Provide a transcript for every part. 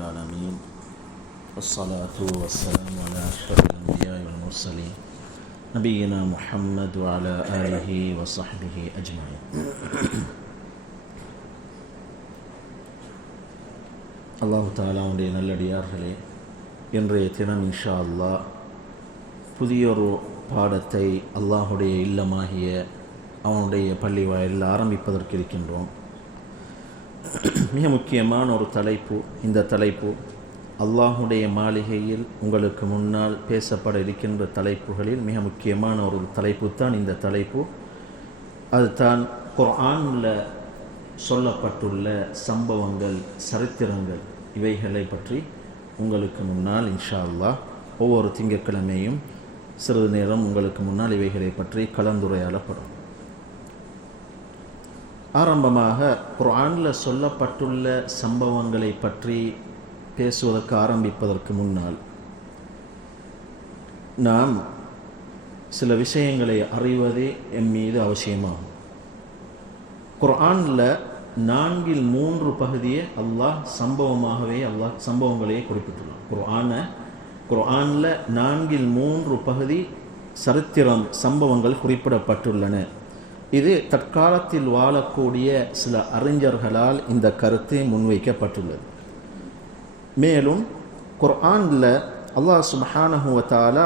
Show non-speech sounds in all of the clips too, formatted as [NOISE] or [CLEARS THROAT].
العالمين والصلاة والسلام على أشرف الأنبياء والمرسلين نبينا محمد وعلى آله وصحبه أجمعين அல்லாஹு தாலாவுடைய நல்லடியார்களே இன்றைய தினம் இன்ஷா அல்லாஹ் புதியொரு பாடத்தை அல்லாஹுடைய இல்லமாகிய அவனுடைய பள்ளி வாயிலில் ஆரம்பிப்பதற்கு இருக்கின்றோம் [CLEARS THROAT] மிக முக்கியமான ஒரு தலைப்பு இந்த தலைப்பு அல்லாஹுடைய மாளிகையில் உங்களுக்கு முன்னால் பேசப்பட இருக்கின்ற தலைப்புகளில் மிக முக்கியமான ஒரு தலைப்பு தான் இந்த தலைப்பு. அதுதான் குர்ஆனில் சொல்லப்பட்டுள்ள சம்பவங்கள் சரித்திரங்கள் இவைகளை பற்றி உங்களுக்கு முன்னால் இன்ஷா அல்லாஹ் ஒவ்வொரு திங்கட்கிழமையும் சிறிது நேரம் உங்களுக்கு முன்னால் இவைகளை பற்றி கலந்துரையாடப்படும். ஆரம்பமாக குரானில் சொல்லப்பட்டுள்ள சம்பவங்களை பற்றி பேசுவதற்கு ஆரம்பிப்பதற்கு முன்னால் நாம் சில விஷயங்களை அறிவதே எம் மீது அவசியமாகும். குரானில் நான்கில் மூன்று பகுதியை அல்லாஹ் சம்பவமாகவே அல்லாஹ் சம்பவங்களையே குறிப்பிட்டுள்ளான். குரானை குரானில் நான்கில் மூன்று பகுதி சரித்திரம் சம்பவங்கள் குறிப்பிடப்பட்டுள்ளன. இது தற்காலத்தில் வாழக்கூடிய சில அறிஞர்களால் இந்த கருத்து முன்வைக்கப்பட்டுள்ளது. மேலும் குர்ஆனில் அல்லாஹ் சுபஹானஹுவத்தாலா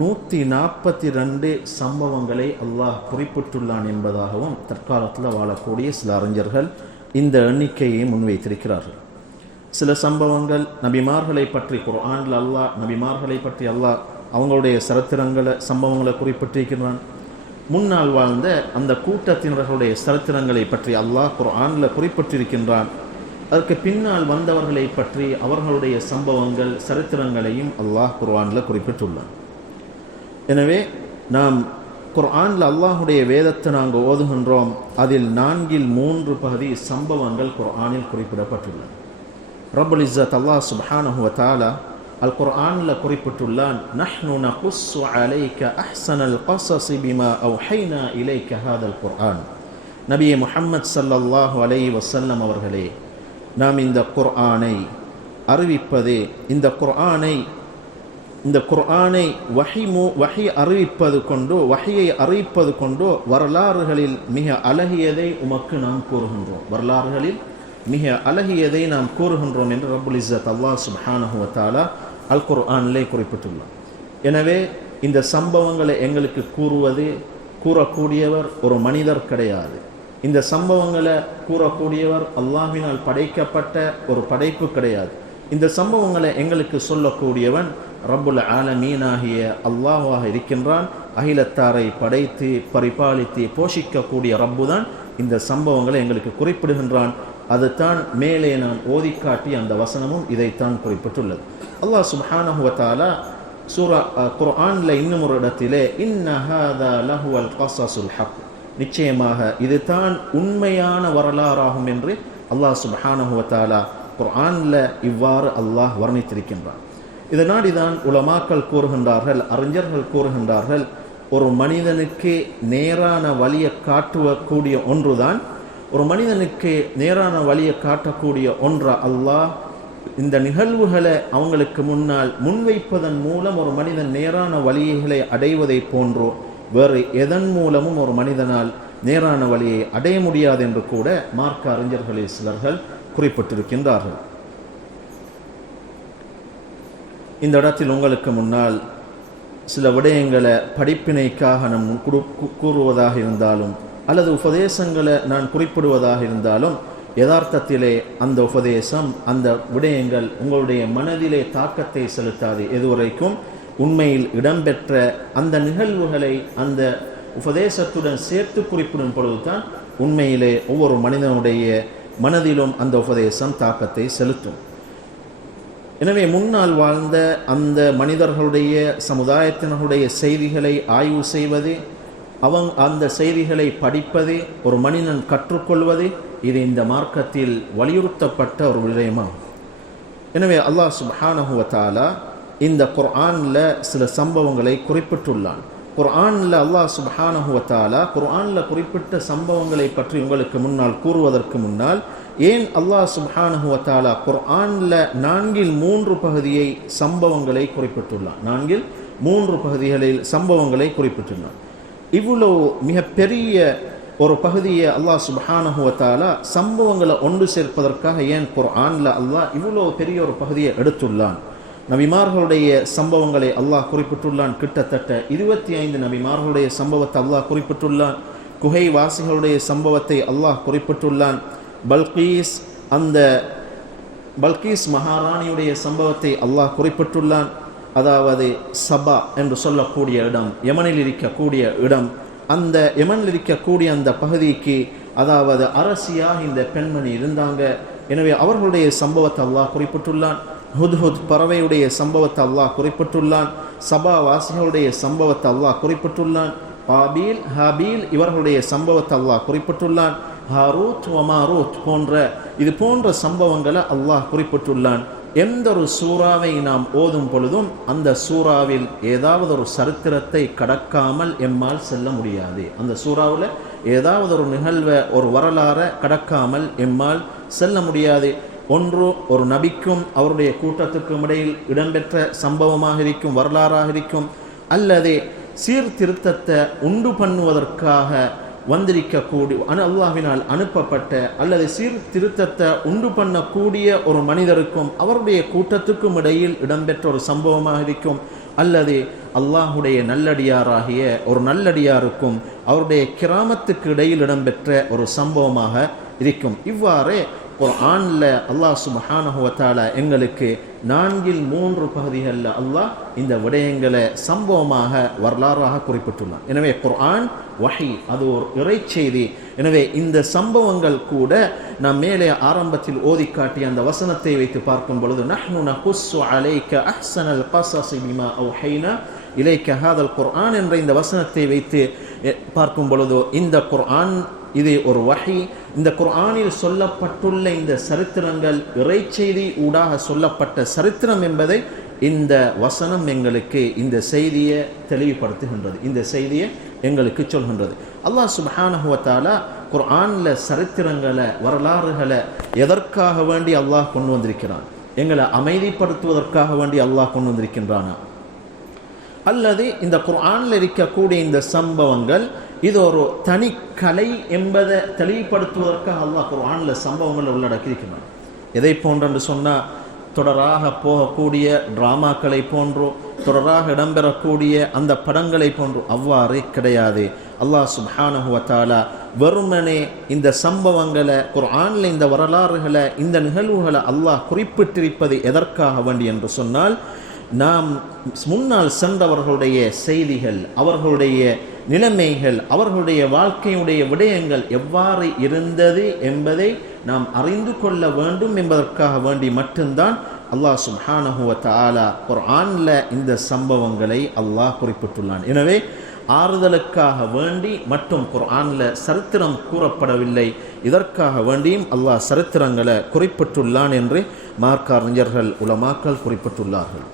நூற்றி நாற்பத்தி ரெண்டு சம்பவங்களை அல்லாஹ் குறிப்பிட்டுள்ளான் என்பதாகவும் தற்காலத்தில் வாழக்கூடிய சில அறிஞர்கள் இந்த எண்ணிக்கையை முன்வைத்திருக்கிறார்கள். சில சம்பவங்கள் நபிமார்களை பற்றி குர்ஆனில் அல்லாஹ் நபிமார்களை பற்றி அல்லாஹ் அவங்களுடைய சரித்திரங்களை சம்பவங்களை குறிப்பிட்டிருக்கிறான் முன்னால் வாழ்ந்த அந்த கூட்டத்தினர்களுடைய சரித்திரங்களை பற்றி அல்லாஹ் குர்ஆனில் குறிப்பிட்டிருக்கின்றான். அதற்கு பின்னால் வந்தவர்களை பற்றி அவர்களுடைய சம்பவங்கள் சரித்திரங்களையும் அல்லாஹ் குர்ஆனில் குறிப்பிட்டுள்ளான். எனவே நாம் குர்ஆனில் அல்லாஹுடைய வேதத்தை நாங்கள் ஓதுகின்றோம். அதில் நான்கில் மூன்று பகுதி சம்பவங்கள் குர்ஆனில் குறிப்பிடப்பட்டுள்ளன. ரபுல் இஸ்ஸத் அல்லாஹ் சுபஹானஹுவ தாலா அல் குர்ஆனில் குறிப்பிட்டுள்ளான் நஹ்னு நகுஸ்ஸு அலைக அஹ்சனல் கஸஸி பிமா அவ்ஹைனா இலைக ஹாதல் குர்ஆன். நபியே முஹம்மத் ஸல்லல்லாஹு அலைஹி வஸல்லம் அவர்களே நாம் இந்த குர்ஆனை அறிவிப்பதே இந்த குர்ஆனை இந்த குர்ஆனை வஹிமு வஹி அறிவிப்பது கொண்டோ வஹியை அறிவிப்பது கொண்டோ வரலாறுகளில் மிக அழகியதை உமக்கு நாம் கூறுகின்றோம். வரலாறுகளில் மிக அழகியதை நாம் கூறுகின்றோம் என்று ரபுல் இஸ்ஸத் அல்லாஹ் சுப்ஹானஹு அல் குர்ஆனிலே குறிப்பிட்டுள்ளார். எனவே இந்த சம்பவங்களை எங்களுக்கு கூறுவது கூறக்கூடியவர் ஒரு மனிதர் கிடையாது. இந்த சம்பவங்களை கூறக்கூடியவர் அல்லாஹினால் படைக்கப்பட்ட ஒரு படைப்பு கிடையாது. இந்த சம்பவங்களை எங்களுக்கு சொல்லக்கூடியவன் ரப்புல் ஆலமீனாகிய அல்லாஹாக இருக்கின்றான். அகிலத்தாரை படைத்து பரிபாலித்து போஷிக்கக்கூடிய ரப்பு தான் இந்த சம்பவங்களை எங்களுக்கு குறிப்பிடுகின்றான். அதுதான் மேலே நான் ஓதிக்காட்டி அந்த வசனமும் இதைத்தான் குறிப்பிட்டுள்ளது. அல்லாஹ் சுப்ஹானஹுவத்தாலா சூரா குர்ஆனில் இன்னும் ஒரு இடத்திலே இன்னஹாதா லஹுவல் கஸஸுல் ஹக். நிச்சயமாக இதுதான் உண்மையான வரலாறாகும் என்று அல்லாஹ் சுப்ஹானஹுவத்தாலா குர்ஆனில் இவ்வாறு அல்லாஹ் வர்ணித்திருக்கின்றான். இதனாடிதான் உலமாக்கள் கூறுகின்றார்கள் அறிஞர்கள் கூறுகின்றார்கள் ஒரு மனிதனுக்கு நேரான வழியை காட்டுவக்கூடிய ஒன்றுதான் ஒரு மனிதனுக்கு நேரான வழியை காட்டக்கூடிய ஒன்றா அல்லாஹ் இந்த நிகழ்வுகளை அவங்களுக்கு முன்னால் முன்வைப்பதன் மூலம் ஒரு மனிதன் நேரான வழிகளை அடைவதை போன்றோ வேறு எதன் மூலமும் ஒரு மனிதனால் நேரான வழியை அடைய முடியாது என்று கூட மார்க்க அறிஞர்களில் சிலர்கள் குறிப்பிட்டிருக்கின்றார்கள். இந்த இடத்தில் உங்களுக்கு முன்னால் சில விடயங்களை படிப்பினைக்காக நம் கூறுவதாக இருந்தாலும் அல்லது உபதேசங்களை நான் குறிப்பிடுவதாக இருந்தாலும் யதார்த்தத்திலே அந்த உபதேசம் அந்த விடயங்கள் உங்களுடைய மனதிலே தாக்கத்தை செலுத்தாது. எதுவரைக்கும் உண்மையில் இடம்பெற்ற அந்த நிகழ்வுகளை அந்த உபதேசத்துடன் சேர்த்து குறிப்பிடும் பொழுதுதான் உண்மையிலே ஒவ்வொரு மனிதனுடைய மனதிலும் அந்த உபதேசம் தாக்கத்தை செலுத்தும். எனவே முன்னால் வாழ்ந்த அந்த மனிதர்களுடைய சமுதாயத்தினருடைய செய்திகளை ஆய்வு செய்வது அவங் அந்த செய்திகளை படிப்பது ஒரு மனிதன் கற்றுக்கொள்வது இது இந்த மார்க்கத்தில் வலியுறுத்தப்பட்ட ஒரு விடயமாகும் எனவே அல்லாஹ் சுபஹானஹுவத்தாலா இந்த குர்ஆனில் சில சம்பவங்களை குறிப்பிட்டுள்ளான். குர்ஆனில் அல்லாஹ் சுபஹானஹுவத்தாலா குர்ஆனில் குறிப்பிட்ட சம்பவங்களை பற்றி உங்களுக்கு முன்னால் கூறுவதற்கு முன்னால் ஏன் அல்லாஹ் சுபஹானஹுவத்தாலா குர்ஆனில் நான்கில் மூன்று பகுதியை சம்பவங்களை குறிப்பிட்டுள்ளான்? நான்கில் மூன்று பகுதிகளில் சம்பவங்களை குறிப்பிட்டுள்ளான். இவ்வளவு மிகப்பெரிய ஒரு பகுதியை அல்லாஹ் சுபஹானஹுவத்தாலா சம்பவங்களை ஒன்று சேர்ப்பதற்காக ஏன் குர்ஆனில் அல்லாஹ் இவ்வளோ பெரிய ஒரு பகுதியை எடுத்துள்ளான்? நபிமார்களுடைய சம்பவங்களை அல்லாஹ் குறிப்பிட்டுள்ளான் கிட்டத்தட்ட இருபத்தி ஐந்து நபிமார்களுடைய சம்பவத்தை அல்லாஹ் குறிப்பிட்டுள்ளான். குகை வாசிகளுடைய சம்பவத்தை அல்லாஹ் குறிப்பிட்டுள்ளான். பல்கீஸ் அந்த பல்கீஸ் மகாராணியுடைய சம்பவத்தை அல்லாஹ் குறிப்பிட்டுள்ளான். அதாவது சபா என்று சொல்லக்கூடிய இடம் யமனில் இருக்கக்கூடிய இடம். அந்த யமனில் இருக்கக்கூடிய அந்த பகுதிக்கு அதாவது அரசியாக இந்த பெண்மணி இருந்தாங்க. எனவே அவர்களுடைய சம்பவத்தை அல்லாஹ் குறிப்பிட்டுள்ளான். ஹுத்ஹுத் பறவையுடைய சம்பவத்தை அல்லாஹ் குறிப்பிட்டுள்ளான். சபா வாசிகளுடைய சம்பவத்தை அல்லாஹ் குறிப்பிட்டுள்ளான். பாபீல் ஹாபீல் இவர்களுடைய சம்பவத்தை அல்லாஹ் குறிப்பிட்டுள்ளான். ஹாரூத் ஒமாரூத் போன்ற இது போன்ற சம்பவங்களை அல்லாஹ் குறிப்பிட்டுள்ளான். எந்த ஒரு சூறாவை நாம் ஓதும் பொழுதும் அந்த சூறாவில் ஏதாவது ஒரு சரித்திரத்தை கடக்காமல் எம்மால் செல்ல முடியாது. அந்த சூறாவில் ஏதாவது ஒரு நிகழ்வை ஒரு வரலாறை கடக்காமல் எம்மால் செல்ல முடியாது. ஒன்று ஒரு நபிக்கும் அவருடைய கூட்டத்துக்கும் இடையில் இடம்பெற்ற சம்பவமாக இருக்கும் வரலாறாக இருக்கும் அல்லது சீர்திருத்தத்தை உண்டு பண்ணுவதற்காக வந்திருக்கக்கூடிய அனு அல்லாஹ்வினால் அனுப்பப்பட்ட அல்லது சீர்திருத்தத்தை உண்டு பண்ணக்கூடிய ஒரு மனிதருக்கும் அவருடைய கூட்டத்துக்கும் இடையில் இடம்பெற்ற ஒரு சம்பவமாக இருக்கும். அல்லது அல்லாஹுடைய நல்லடியாராகிய ஒரு நல்லடியாருக்கும் அவருடைய கிராமத்துக்கு இடையில் இடம்பெற்ற ஒரு சம்பவமாக இருக்கும். இவ்வாறே குர்ஆனில் அல்லாஹ் சுப்ஹானஹு எங்களுக்கு நான்கில் மூன்று பகுதிகளில் அல்லாஹ் இந்த விடயங்களை சம்பவமாக வரலாறாக குறிப்பிட்டுள்ளார் எனவே குர்ஆன் வஹி அது ஒரு இறைச்செய்தி. எனவே இந்த சம்பவங்கள் கூட நாம் மேலே ஆரம்பத்தில் ஓதி காட்டிய அந்த வசனத்தை வைத்து பார்க்கும் பொழுது நஹ்னு நஹுஸ்ஸு அலைக்க அஹ்சனல் கஸஸி பிமா அவ்ஹைனா. இலைக்க ஹாதல் குர்ஆன் என்ற இந்த வசனத்தை வைத்து பார்க்கும் பொழுது இந்த குர்ஆன் இது ஒரு வகை இந்த குர்ஆனில் சொல்லப்பட்டுள்ள இந்த சரித்திரங்கள் இறைச்செய்தி ஊடாக சொல்லப்பட்ட சரித்திரம் என்பதை இந்த வசனம் எங்களுக்கு இந்த செய்தியை தெளிவுபடுத்துகின்றது. இந்த செய்தியை எங்களுக்கு சொல்கின்றது. அல்லாஹ் சுபஹானஹுவத்தாலா குர்ஆனில் சரித்திரங்களை வரலாறுகளை எதற்காக வேண்டி அல்லாஹ் கொண்டு வந்திருக்கிறான்? எங்களை அமைதிப்படுத்துவதற்காக வேண்டி அல்லாஹ் கொண்டு வந்திருக்கின்றானா? அல்லது இந்த குர்ஆனில் இருக்கக்கூடிய இந்த சம்பவங்கள் இது ஒரு தனி கலை என்பதை தெளிவுபடுத்துவதற்காக அல்லாஹ் குர்ஆனில் சம்பவங்கள் உள்ளடக்கியிருக்கிறான் எதை போன்றென்று சொன்னால் தொடராக போகக்கூடிய டிராமாக்களை போன்றோ தொடராக இடம்பெறக்கூடிய அந்த படங்களை போன்றோ அவ்வாறு கிடையாது அல்லாஹ் சுப்ஹானஹு வெறுமனே இந்த சம்பவங்களை ஒரு ஆண்ல இந்த வரலாறுகளை இந்த நிகழ்வுகளை அல்லாஹ் குறிப்பிட்டிருப்பது எதற்காக வேண்டி என்று சொன்னால் நாம் முன்னால் சென்றவர்களுடைய செய்திகள் அவர்களுடைய நிலைமைகள் அவர்களுடைய வாழ்க்கையுடைய விடயங்கள் எவ்வாறு இருந்தது என்பதை நாம் அறிந்து கொள்ள வேண்டும் என்பதற்காக வேண்டி மட்டும்தான் அல்லாஹ் சுப்ஹானஹு ஆலா ஒரு ஆணில் இந்த சம்பவங்களை அல்லாஹ் குறிப்பிட்டுள்ளான். எனவே ஆறுதலுக்காக வேண்டி மட்டும் குர்ஆனில் சரித்திரம் கூறப்படவில்லை. இதற்காக வேண்டியும் அல்லாஹ் சரித்திரங்களை குறிப்பிட்டுள்ளான் என்று மார்க்க அறிஞர்கள் உலமாக்கள் குறிப்பிட்டுள்ளார்கள்.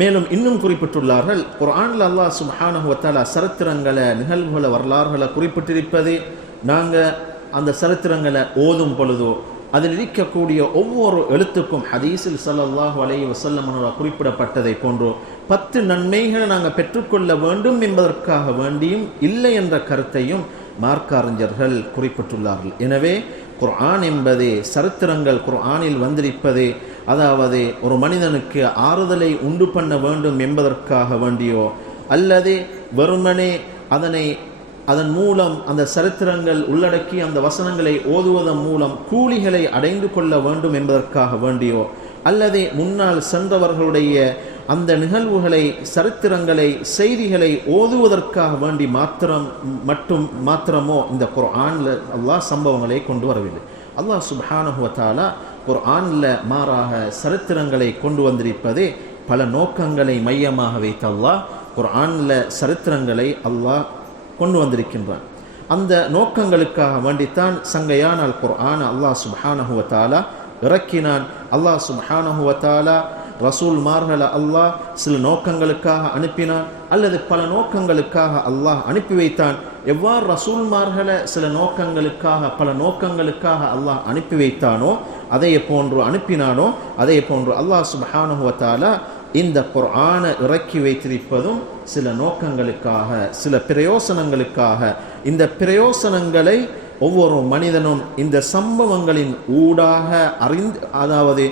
மேலும் இன்னும் குறிப்பிட்டுள்ளார்கள் குர்ஆன்ல அல்லாஹ் சுப்ஹானஹு சரித்திரங்களை நிகழ்வுகளை வரலாறுகளை குறிப்பிட்டிருப்பது நாங்கள் அந்த சரித்திரங்களை ஓதும் பொழுதோ அதில் இருக்கக்கூடிய ஒவ்வொரு எழுத்துக்கும் ஹதீஸில் ஸல்லல்லாஹு அலைஹி வசல்லமனோட குறிப்பிடப்பட்டதை போன்றோ பத்து நன்மைகளை நாங்கள் பெற்றுக்கொள்ள வேண்டும் என்பதற்காக வேண்டியும் இல்லை என்ற கருத்தையும் மார்க்க அறிஞர்கள் குறிப்பிட்டுள்ளார்கள். எனவே குர்ஆன் என்பது சரித்திரங்கள் குர்ஆனில் வந்திருப்பது அதாவது ஒரு மனிதனுக்கு ஆறுதலை உண்டு பண்ண வேண்டும் என்பதற்காக வேண்டியோ அல்லது வெறுமனே அதனை அதன் மூலம் அந்த சரித்திரங்கள் உள்ளடக்கி அந்த வசனங்களை ஓதுவதன் மூலம் கூலிகளை அடைந்து கொள்ள வேண்டும் என்பதற்காக வேண்டியோ அல்லது முன்னால் சென்றவர்களுடைய அந்த நிகழ்வுகளை சரித்திரங்களை செய்திகளை ஓதுவதற்காக வேண்டி மாத்திரம் மட்டும் மாத்திரமோ இந்த குர்ஆனில் அல்லாஹ் சம்பவங்களை கொண்டு வரவில்லை. அல்லாஹ் சுப்ஹானஹு குர்ஆனில் மாறாக சரித்திரங்களை கொண்டு வந்திருப்பதே பல நோக்கங்களை மையமாக வைத்த அல்லாஹ் குர்ஆனில் சரித்திரங்களை அல்லாஹ் கொண்டு வந்திருக்கின்றான். அந்த நோக்கங்களுக்காக வேண்டித்தான் சங்கையானால் குர்ஆன் அல்லாஹ் சுப்ஹானஹு இறக்கினான். அல்லாஹ் சுப்ஹானஹு ரசூல்மார்களை அல்லாஹ் சில நோக்கங்களுக்காக அனுப்பினான் அல்லது பல நோக்கங்களுக்காக அல்லாஹ் அனுப்பி வைத்தான். எவ்வாறு ரசூல்மார்களை சில நோக்கங்களுக்காக பல நோக்கங்களுக்காக அல்லாஹ் அனுப்பி வைத்தானோ அதை போன்று அனுப்பினானோ அதை போன்று அல்லாஹ் சுபஹானுவத்தாலா இந்த குர்ஆனை இறக்கி வைத்திருப்பதும் சில நோக்கங்களுக்காக சில பிரயோசனங்களுக்காக. இந்த பிரயோசனங்களை ஒவ்வொரு மனிதனும் இந்த சம்பவங்களின் ஊடாக அறிந்து அதாவது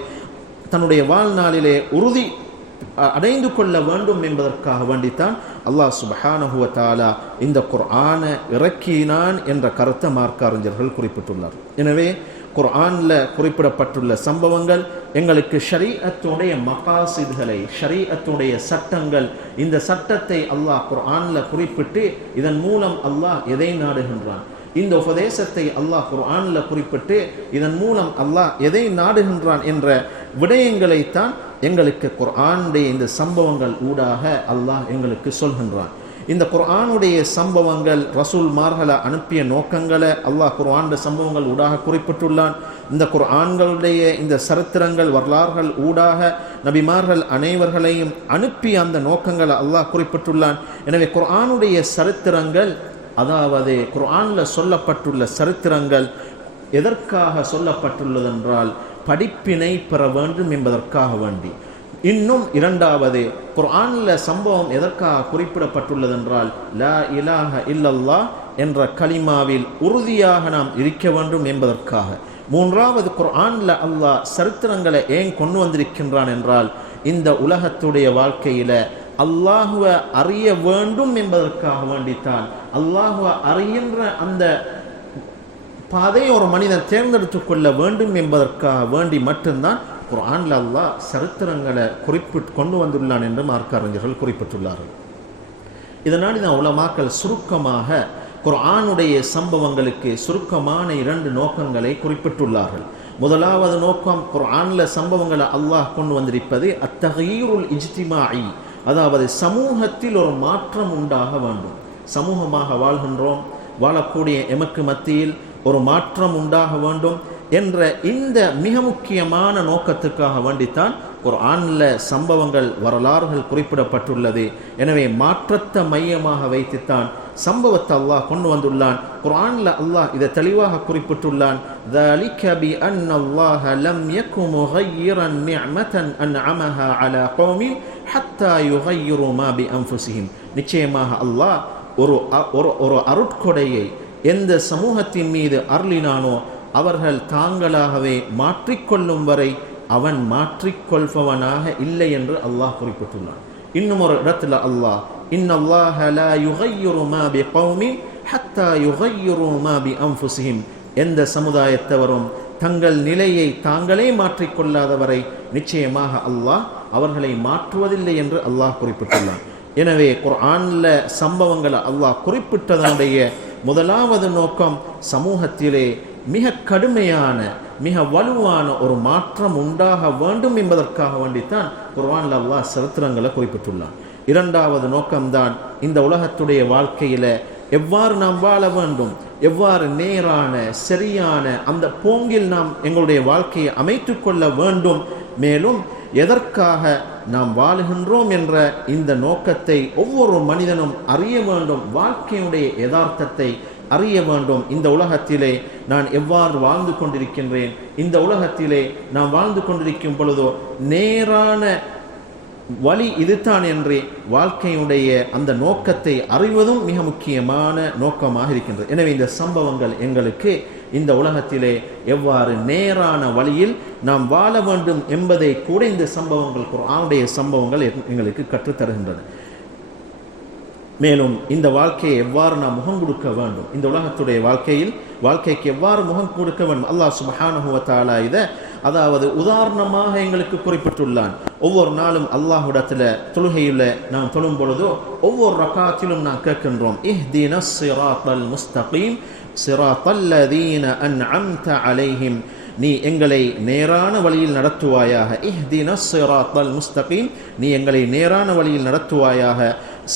தன்னுடைய வாழ்நாளிலே உறுதி அடைந்து கொள்ள வேண்டும் என்பதற்காக வேண்டித்தான் அல்லாஹ் சுபஹானஹுவ இந்த குர்ஆன இறக்கினான் என்ற கருத்தை மார்க்க அறிஞர்கள் குறிப்பிட்டுள்ளார் எனவே குர்ஆனில் குறிப்பிடப்பட்டுள்ள சம்பவங்கள் எங்களுக்கு ஷரீஅத்துடைய மகாசித்களை ஷரீஅத்துடைய சட்டங்கள் இந்த சட்டத்தை அல்லாஹ் குர்ஆனில் குறிப்பிட்டு இதன் மூலம் அல்லாஹ் எதை நாடுகின்றான்? இந்த உபதேசத்தை அல்லாஹ் குர்ஆனில் குறிப்பிட்டு இதன் மூலம் அல்லாஹ் எதை நாடுகின்றான் என்ற விடயங்களைத்தான் எங்களுக்கு குர்ஆனுடைய இந்த சம்பவங்கள் ஊடாக அல்லாஹ் எங்களுக்கு சொல்கின்றான். இந்த குர்ஆனுடைய சம்பவங்கள் ரசூல் மார்களை அனுப்பிய நோக்கங்களை அல்லாஹ் குர்ஆனுடைய சம்பவங்கள் ஊடாக குறிப்பிட்டுள்ளான். இந்த குர்ஆன்களுடைய இந்த சரித்திரங்கள் வரலாறுகள் ஊடாக நபிமார்கள் அனைவர்களையும் அனுப்பி அந்த நோக்கங்களை அல்லாஹ் குறிப்பிட்டுள்ளான். எனவே குர்ஆனுடைய சரித்திரங்கள் அதாவது குரானில் சொல்லப்பட்டுள்ள சரித்திரங்கள் எதற்காக சொல்லப்பட்டுள்ளதென்றால் படிப்பினை பெற வேண்டும் என்பதற்காக வேண்டி. இன்னும் இரண்டாவது குர்ஆனில் சம்பவம் எதற்காக குறிப்பிடப்பட்டுள்ளதென்றால் லா இலாஹ இல்லல்லா என்ற கலிமாவில் உறுதியாக நாம் இருக்க வேண்டும் என்பதற்காக. மூன்றாவது குர்ஆனில் அல்லாஹ் சரித்திரங்களை ஏன் கொண்டு வந்திருக்கின்றான் என்றால் இந்த உலகத்துடைய வாழ்க்கையில் அல்லாஹுவ அறிய வேண்டும் என்பதற்காக வேண்டித்தான் அல்லாஹுவ அறிகின்ற அந்த பாதையை ஒரு மனிதன் தேர்ந்தெடுத்து கொள்ள வேண்டும் என்பதற்காக வேண்டி மட்டும்தான் குர்ஆன்ல அல்லாஹ் சரித்திரங்களை குறிப்பிட்டு கொண்டு வந்துள்ளான் என்று மார்க்க அறிஞர்கள் குறிப்பிட்டுள்ளார்கள். இதனால் தான் உலமாக்கள் சுருக்கமாக குர்ஆனுடைய சம்பவங்களுக்கு சுருக்கமான இரண்டு நோக்கங்களை குறிப்பிட்டுள்ளார்கள். முதலாவது நோக்கம் குர்ஆன்ல சம்பவங்களை அல்லாஹ் கொண்டு வந்திருப்பது அத்தகீருல் இஜ்திமாயி அதாவது சமூகத்தில் ஒரு மாற்றம் உண்டாக வேண்டும். சமூகமாக வாழ்கின்றோம் வாழக்கூடிய எமக்கு மத்தியில் ஒரு மாற்றம் உண்டாக வேண்டும் என்ற இந்த மிக முக்கியமான நோக்கத்துக்காக வேண்டித்தான் ஒரு ஆண்ல சம்பவங்கள் வரலாறுகள் குறிப்பிடப்பட்டுள்ளது எனவே மாற்றத்தை மையமாக வைத்துத்தான் சம்பவத்தை அல்லாஹ் கொண்டு வந்துள்ளான் குர்ஆன்ல அல்லாஹ் இதை தெளிவாக குறிப்பிட்டுள்ளான் ذَلِكَ بِأَنَّ اللَّهَ لَمْ يَكُ مُغَيِّرًا نِعْمَةً أَنْعَمَهَا عَلَى قَوْمٍ حَتَّى يُغَيِّرُوا مَا بِأَنفُسِهِمْ நிச்சயமாக அல்லாஹ் ஒரு அ- ஒரு ஒரு அருட்கொடையை எந்த சமூகத்தின் மீது அருளினானோ அவர்கள் தாங்களாகவே மாற்றிக்கொள்ளும் வரை அவன் மாற்றிக்கொள்பவனாக இல்லை என்று அல்லாஹ் குறிப்பிட்டுள்ளான். இன்னும் ஒரு இடத்துல அல்லாஹ் இன்னல்லாஹ் பி எந்த சமுதாயத்தவரும் தங்கள் நிலையை தாங்களே மாற்றிக்கொள்ளாதவரை நிச்சயமாக அல்லாஹ் அவர்களை மாற்றுவதில்லை என்று அல்லாஹ் குறிப்பிட்டுள்ளான் எனவே குர்ஆன்ல சம்பவங்களை அல்லாஹ் குறிப்பிட்டதனுடைய முதலாவது நோக்கம் சமூகத்திலே மிக கடுமையான மிக வலுவான ஒரு மாற்றம் உண்டாக வேண்டும் என்பதற்காக வேண்டித்தான் குர்ஆன்ல அல்லாஹ் சரித்திரங்களை குறிப்பிட்டுள்ளான். இரண்டாவது நோக்கம்தான் இந்த உலகத்துடைய வாழ்க்கையில் எவ்வாறு நாம் வாழ வேண்டும் எவ்வாறு நேரான சரியான அந்த போங்கில் நாம் எங்களுடைய வாழ்க்கையை அமைத்து கொள்ள வேண்டும். மேலும் எதற்காக நாம் வாழுகின்றோம் என்ற இந்த நோக்கத்தை ஒவ்வொரு மனிதனும் அறிய வேண்டும். வாழ்க்கையுடைய யதார்த்தத்தை அறிய வேண்டும். இந்த உலகத்திலே நான் எவ்வாறு வாழ்ந்து கொண்டிருக்கின்றேன்? இந்த உலகத்திலே நாம் வாழ்ந்து கொண்டிருக்கும் பொழுதோ நேரான வழி இதுதான் என்று வாழ்க்கையுடைய அந்த நோக்கத்தை அறிவதும் மிக முக்கியமான நோக்கமாக இருக்கின்றது. எனவே இந்த சம்பவங்கள் எங்களுக்கு இந்த உலகத்திலே எவ்வாறு நேரான வழியில் நாம் வாழ வேண்டும் என்பதை கூட இந்த சம்பவங்கள் குரானுடைய சம்பவங்கள் எங்களுக்கு கற்றுத்தருகின்றன மேலும் இந்த வாழ்க்கையை எவ்வாறு நாம் முகம் கொடுக்க வேண்டும்? இந்த உலகத்துடைய வாழ்க்கையில் வாழ்க்கைக்கு எவ்வாறு முகம் கொடுக்க வேண்டும்? அல்லாஹ் சுப்ஹானஹு இதை அதாவது உதாரணமாக எங்களுக்கு குறிப்பிட்டுள்ளான். ஒவ்வொரு நாளும் அல்லாஹுடத்தில் தொழுகையில் நாம் தொழும் பொழுதோ ஒவ்வொரு ரக்காத்திலும் நாம் கேட்கின்றோம் இஹ்தின சிராத்தல் முஸ்தகீம் சிராத்தல்லதீன அன்அம்த அலைஹிம். நீ எங்களை நேரான வழியில் நடத்துவாயாக. இஹ்தின சிராத்தல் முஸ்தகீம் நீ எங்களை நேரான வழியில் நடத்துவாயாக.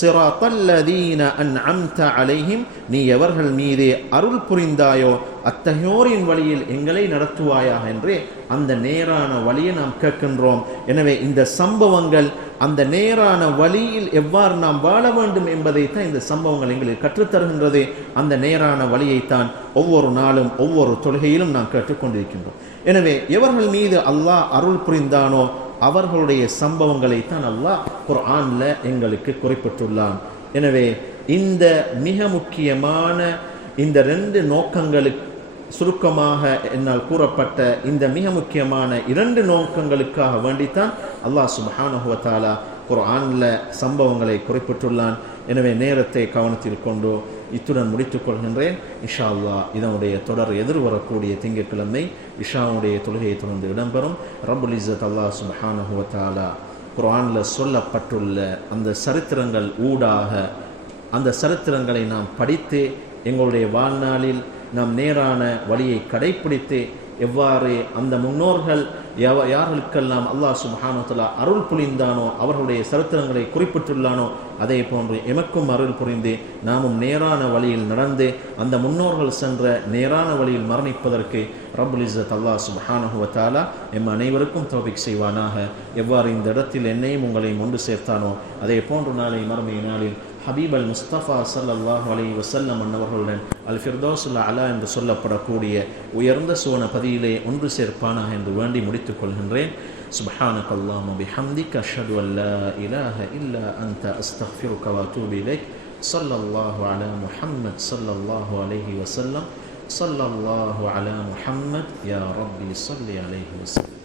சிராத்தல்லதீன அன்அம்த அலைஹிம். நீ எவர்கள் மீதே அருள் புரிந்தாயோ அத்தகையோரின் வழியில் எங்களை நடத்துவாயாக. என்று அந்த நேரான வழியை நாம் கேட்கின்றோம். எனவே இந்த சம்பவங்கள் அந்த நேரான வழியில் எவ்வாறு நாம் வாழ வேண்டும் என்பதை தான் இந்த சம்பவங்கள் எங்களுக்கு கற்றுத்தருகின்றது. அந்த நேரான வழியைத்தான் ஒவ்வொரு நாளும் ஒவ்வொரு தொழுகையிலும் நாம் கேட்டுக்கொண்டிருக்கின்றோம். எனவே எவர்கள் மீது அல்லாஹ் அருள் புரிந்தானோ அவர்களுடைய சம்பவங்களை தான் அல்லாஹ் குர்ஆன்ல எங்களுக்கு குறிப்பிட்டுள்ளான். எனவே இந்த மிக முக்கியமான இந்த ரெண்டு நோக்கங்களுக்கு சுருக்கமாக என்னால் கூறப்பட்ட இந்த மிக முக்கியமான இரண்டு நோக்கங்களுக்காக வேண்டித்தான் அல்லாஹ் சுப்ஹானஹு வ தஆலா சம்பவங்களை குறிப்பிட்டுள்ளான். எனவே நேரத்தை கவனத்தில் கொண்டு இத்துடன் முடித்துக் கொள்கின்றேன். இஷா அல்லாஹ் இதனுடைய தொடர் எதிர்வரக்கூடிய திங்கட்கிழமை இஷாவுடைய தொழுகையை தொடர்ந்து இடம்பெறும். ரபுல் இசத் அல்லாஹ் சுப்ஹானஹு குரானில் சொல்லப்பட்டுள்ள அந்த சரித்திரங்கள் ஊடாக அந்த சரித்திரங்களை நாம் படித்து எங்களுடைய வாழ்நாளில் நாம் நேரான வழியை கடைப்பிடித்து எவ்வாறு அந்த முன்னோர்கள் எவ யார்களுக்கெல்லாம் அல்லாஹ் சுப்ஹானஹு அருள் புரிந்தானோ அவர்களுடைய சரித்திரங்களை குறிப்பிட்டுள்ளானோ அதே போன்று எமக்கும் அருள் புரிந்து நாமும் நேரான வழியில் நடந்து அந்த முன்னோர்கள் சென்ற நேரான வழியில் மரணிப்பதற்கு ரபுல் இஸ்ஸத் அல்லாஹ் சுப்ஹானஹு எம் அனைவருக்கும் தோபிக் செய்வானாக. எவ்வாறு இந்த இடத்தில் என்னையும் உங்களையும் ஒன்று சேர்த்தானோ அதே போன்று நாளை மறுமைய நாளில் ஹபீப் அல் முஸ்தபா சல்லல்லாஹு அலைஹி வஸல்லம் அன்னவர்களுடன் அல் ஃபிர்தோசுல் அலா என்று சொல்லப்படக்கூடிய உயர்ந்த சுவன பதியிலே ஒன்று சேர்ப்பானாக என்று வேண்டி முடித்துக் கொள்கின்றேன் سبحانك اللهم وبحمدك أشهد أن لا إله إلا أنت أستغفرك وأتوب إليك صلى الله على محمد صلى الله عليه وسلم صلى الله على محمد يا ربي صل عليه وسلم